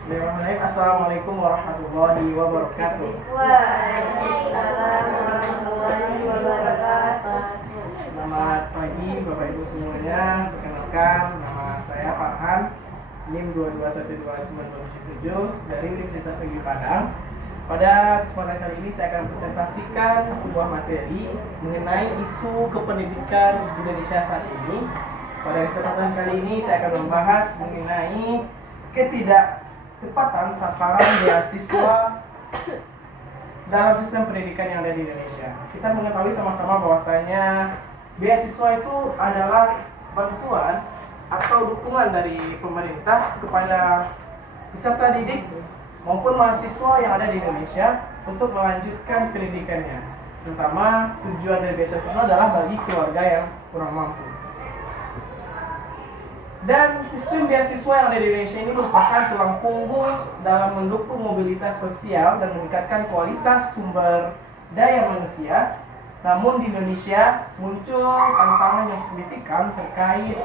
Bismillahirrahmanirrahim. Assalamualaikum warahmatullahi wabarakatuh. Waalaikumsalam warahmatullahi wabarakatuh. Selamat pagi Bapak Ibu semuanya. Perkenalkan, nama saya Farhan, NIM 2212977 dari Universitas Negeri Padang. Pada kesempatan kali ini saya akan presentasikan sebuah materi mengenai isu kependidikan Indonesia saat ini. Pada kesempatan kali ini saya akan membahas mengenai ketidaktepatan sasaran beasiswa dalam sistem pendidikan yang ada di Indonesia. Kita mengetahui sama-sama bahwasanya beasiswa itu adalah bantuan atau dukungan dari pemerintah kepada peserta didik maupun mahasiswa yang ada di Indonesia untuk melanjutkan pendidikannya. Terutama tujuan dari beasiswa itu adalah bagi keluarga yang kurang mampu. Dan sistem beasiswa yang ada di Indonesia ini merupakan tulang punggung dalam mendukung mobilitas sosial dan meningkatkan kualitas sumber daya manusia. Namun di Indonesia muncul tantangan yang signifikan terkait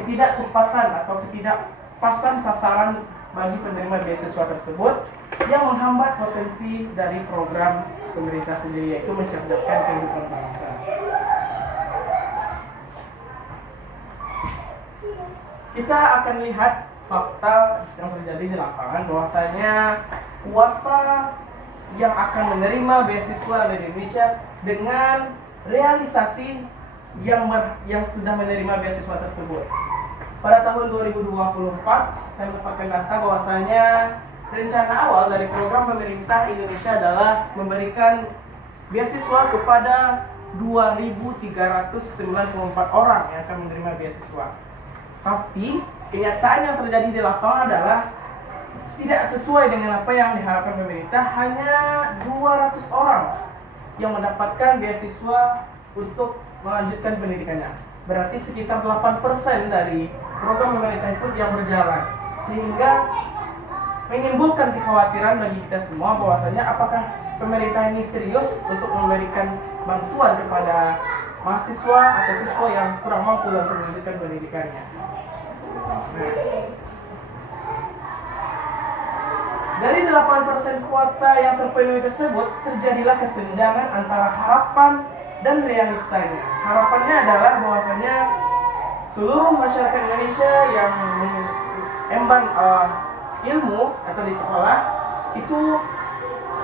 ketidaktepatan atau ketidakpasan sasaran bagi penerima beasiswa tersebut yang menghambat potensi dari program pemerintah sendiri, yaitu mencerdaskan kehidupan bangsa. Kita akan lihat fakta yang terjadi di lapangan bahwasanya kuota yang akan menerima beasiswa di Indonesia dengan realisasi yang sudah menerima beasiswa tersebut. Pada tahun 2024, saya mendapatkan data bahwasanya rencana awal dari program pemerintah Indonesia adalah memberikan beasiswa kepada 2.394 orang yang akan menerima beasiswa. Tapi kenyataan yang terjadi di lapangan adalah tidak sesuai dengan apa yang diharapkan pemerintah. Hanya 200 orang yang mendapatkan beasiswa untuk melanjutkan pendidikannya. Berarti sekitar 8% dari program pemerintah itu yang berjalan. Sehingga menimbulkan kekhawatiran bagi kita semua bahwasanya apakah pemerintah ini serius untuk memberikan bantuan kepada mahasiswa atau siswa yang kurang mampu untuk melanjutkan pendidikannya. Dari 8% kuota yang terpenuhi tersebut, terjadilah kesenjangan antara harapan dan realitanya. Harapannya adalah bahwasanya seluruh masyarakat Indonesia yang mengemban ilmu atau di sekolah itu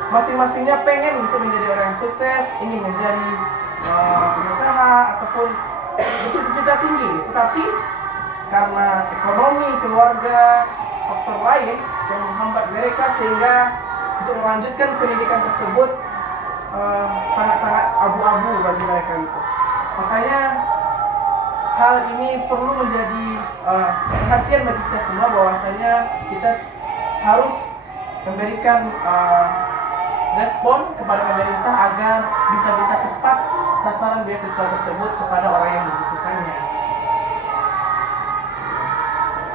masing-masingnya pengen untuk menjadi orang yang sukses, ingin menjadi pengusaha ataupun bercita-cita tinggi. Tetapi karena ekonomi keluarga, faktor lain yang menghambat mereka sehingga untuk melanjutkan pendidikan tersebut sangat-sangat abu-abu bagi mereka itu. Makanya hal ini perlu menjadi perhatian bagi kita semua bahwasanya kita harus memberikan respon kepada pemerintah agar bisa tepat sasaran beasiswa tersebut kepada orang yang membutuhkannya.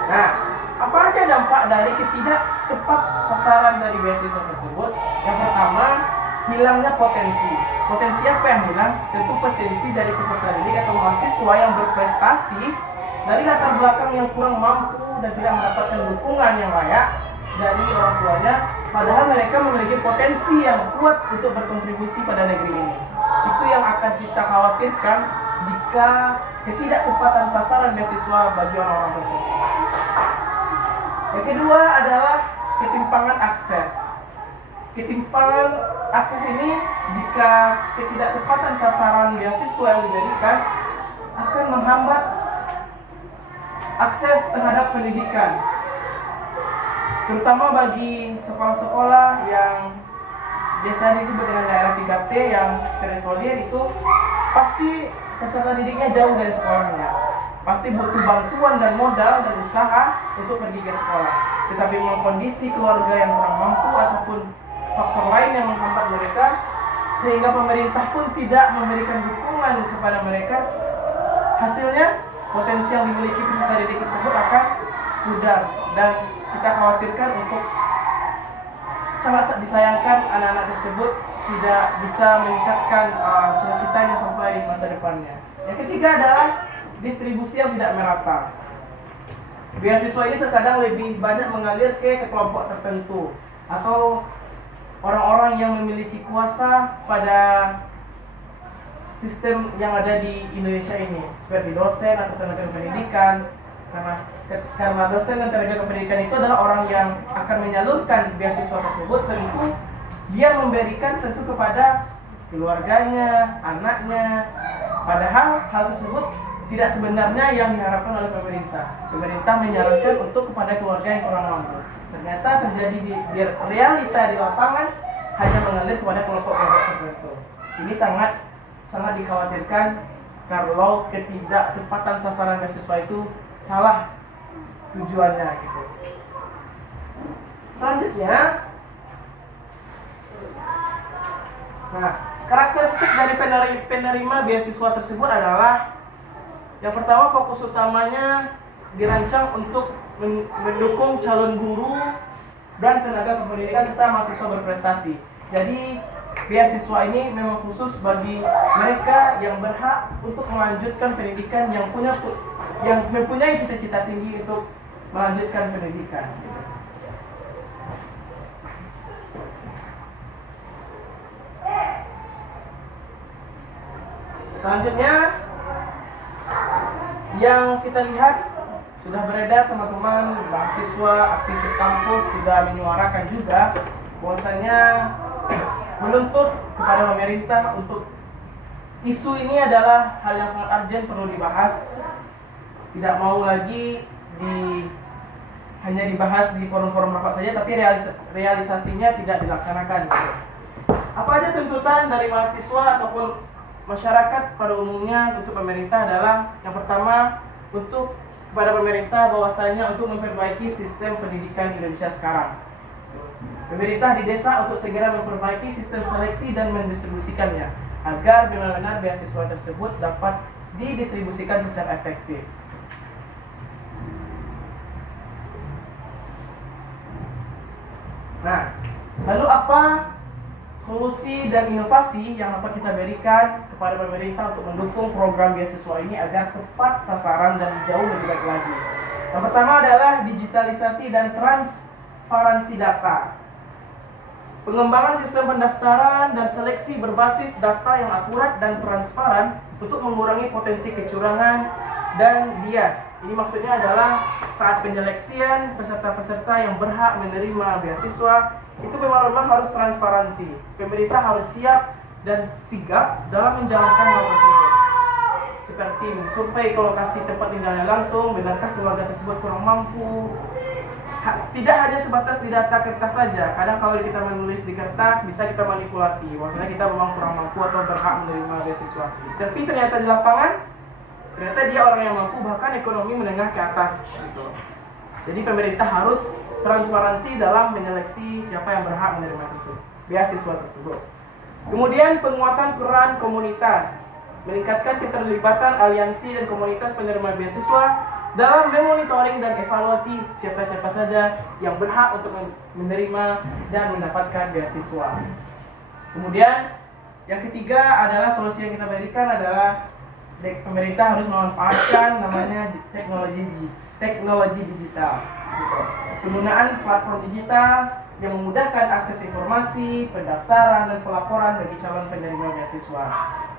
Nah, apa aja dampak dari ketidaktepat sasaran dari beasiswa tersebut? Yang pertama, hilangnya potensi. Potensi apa yang hilang? Tentu potensi dari peserta didik atau mahasiswa yang berprestasi dari latar belakang yang kurang mampu dan tidak mendapatkan dukungan yang layak dari orang tuanya, padahal mereka memiliki potensi yang kuat untuk berkontribusi pada negeri ini. Itu yang akan kita khawatirkan jika ketidaktepatan sasaran beasiswa bagi orang-orang tersebut. Yang kedua adalah ketimpangan akses. Ketimpangan akses ini jika ketidaktepatan sasaran beasiswa yang diberikan akan menghambat akses terhadap pendidikan, terutama bagi sekolah-sekolah yang biasanya disebut dengan daerah 3T yang terisolir. Itu pasti peserta didiknya jauh dari sekolahnya, pasti butuh bantuan dan modal dan usaha untuk pergi ke sekolah. Tetapi memang kondisi keluarga yang kurang mampu ataupun faktor lain yang menghambat mereka, sehingga pemerintah pun tidak memberikan dukungan kepada mereka. Hasilnya potensi yang dimiliki peserta didik tersebut akan pudar, dan kita khawatirkan untuk sangat disayangkan anak-anak tersebut tidak bisa meningkatkan cita-citanya sampai masa depannya. Yang ketiga adalah distribusi yang tidak merata. beasiswa ini terkadang lebih banyak mengalir ke kelompok tertentu atau orang-orang yang memiliki kuasa pada sistem yang ada di Indonesia ini, seperti dosen atau tenaga pendidikan. Karena dosen dan tenaga pendidikan itu adalah orang yang akan menyalurkan beasiswa tersebut, tentu dia memberikan tentu kepada keluarganya, anaknya. Padahal hal tersebut tidak sebenarnya yang diharapkan oleh pemerintah. Pemerintah menyarankan untuk kepada keluarga yang kurang mampu. Ternyata terjadi di realita di lapangan hanya mengalir kepada kelompok-kelompok tertentu. Ini sangat dikhawatirkan kalau ketidaktepatan sasaran beasiswa itu salah tujuannya gitu. Selanjutnya, nah, karakteristik dari penerima beasiswa tersebut adalah yang pertama, fokus utamanya dirancang untuk mendukung calon guru dan tenaga kependidikan serta mahasiswa berprestasi. Jadi beasiswa ini memang khusus bagi mereka yang berhak untuk melanjutkan pendidikan, yang mempunyai cita-cita tinggi untuk melanjutkan pendidikan. Selanjutnya, yang kita lihat sudah beredar teman-teman, mahasiswa, aktivis kampus sudah menyuarakan juga bahwasanya menuntut kepada pemerintah untuk isu ini adalah hal yang sangat urgent, perlu dibahas. Tidak mau lagi hanya dibahas di forum-forum rapat saja, tapi realisasinya tidak dilaksanakan. Apa aja tuntutan dari mahasiswa ataupun masyarakat pada umumnya untuk pemerintah adalah yang pertama, untuk kepada pemerintah bahwasanya untuk memperbaiki sistem pendidikan Indonesia sekarang. Pemerintah didesak untuk segera memperbaiki sistem seleksi dan mendistribusikannya agar benar-benar beasiswa tersebut dapat didistribusikan secara efektif. Nah, lalu apa solusi dan inovasi yang dapat kita berikan kepada pemerintah untuk mendukung program beasiswa ini agar tepat sasaran dan jauh lebih baik lagi? Yang pertama adalah digitalisasi dan transparansi data. Pengembangan sistem pendaftaran dan seleksi berbasis data yang akurat dan transparan untuk mengurangi potensi kecurangan dan bias. Ini maksudnya adalah saat penyeleksian peserta-peserta yang berhak menerima beasiswa itu memang harus transparansi. Pemerintah harus siap dan sigap dalam menjalankan hal tersebut. Seperti survei ke lokasi tempat tinggalnya langsung, benarkah keluarga tersebut kurang mampu. Tidak hanya sebatas di data kertas saja. Kadang kalau kita menulis di kertas bisa kita manipulasi, maksudnya kita memang kurang mampu atau berhak menerima beasiswa. Tapi ternyata di lapangan, ternyata dia orang yang mampu, bahkan ekonomi menengah ke atas gitu. Jadi pemerintah harus transparansi dalam menyeleksi siapa yang berhak menerima beasiswa tersebut. Kemudian penguatan peran komunitas, meningkatkan keterlibatan aliansi dan komunitas penerima beasiswa dalam memonitoring dan evaluasi siapa-siapa saja yang berhak untuk menerima dan mendapatkan beasiswa. Kemudian yang ketiga adalah solusi yang kita berikan adalah pemerintah harus memanfaatkan namanya teknologi digital. Penggunaan platform digital yang memudahkan akses informasi, pendaftaran, dan pelaporan bagi calon penerima beasiswa.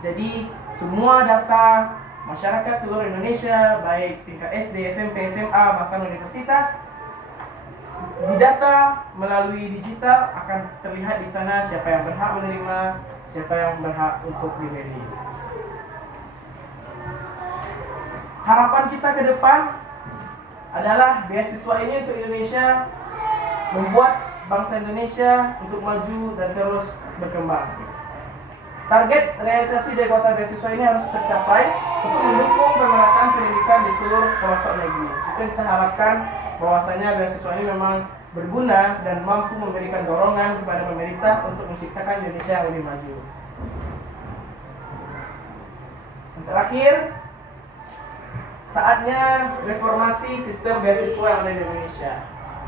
Jadi semua data masyarakat seluruh Indonesia, baik tingkat SD, SMP, SMA, bahkan universitas, didata melalui digital akan terlihat di sana siapa yang berhak menerima, siapa yang berhak untuk diberi. Harapan kita ke depan adalah beasiswa ini untuk Indonesia, membuat bangsa Indonesia untuk maju dan terus berkembang. Target realisasi dari kuota beasiswa ini harus tercapai untuk mendukung pemerataan pendidikan di seluruh pelosok negeri. Itu yang kita harapkan, bahwasanya beasiswa ini memang berguna dan mampu memberikan dorongan kepada pemerintah untuk menciptakan Indonesia yang lebih maju. Yang terakhir, saatnya reformasi sistem beasiswa yang ada di Indonesia.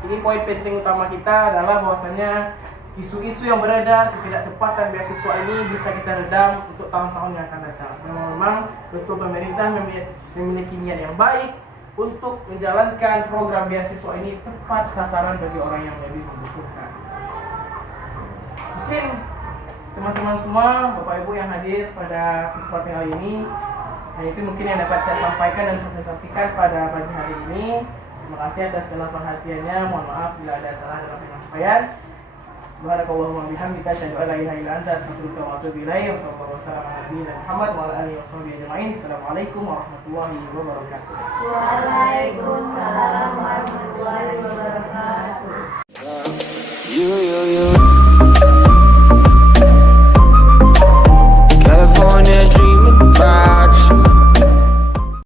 Ini poin penting utama kita adalah bahwasanya isu-isu yang beredar ketidaktepatan beasiswa ini bisa kita redam untuk tahun-tahun yang akan datang. Memang betul pemerintah memiliki niat yang baik, untuk menjalankan program beasiswa ini tepat sasaran bagi orang yang lebih membutuhkan. Mungkin teman-teman semua, Bapak Ibu yang hadir pada kesempatan kali ini, nah itu mungkin yang dapat saya sampaikan dan presentasikan pada pagi hari ini. Terima kasih atas segala perhatiannya. Mohon maaf bila ada salah dalam penyampaian. Subhanakallahumma wa bihamdika asyhadu an la ilaha illa anta astaghfiruka wa atubu ilaik. Wassalamualaikum warahmatullahi wabarakatuh. Waalaikumsalam warahmatullahi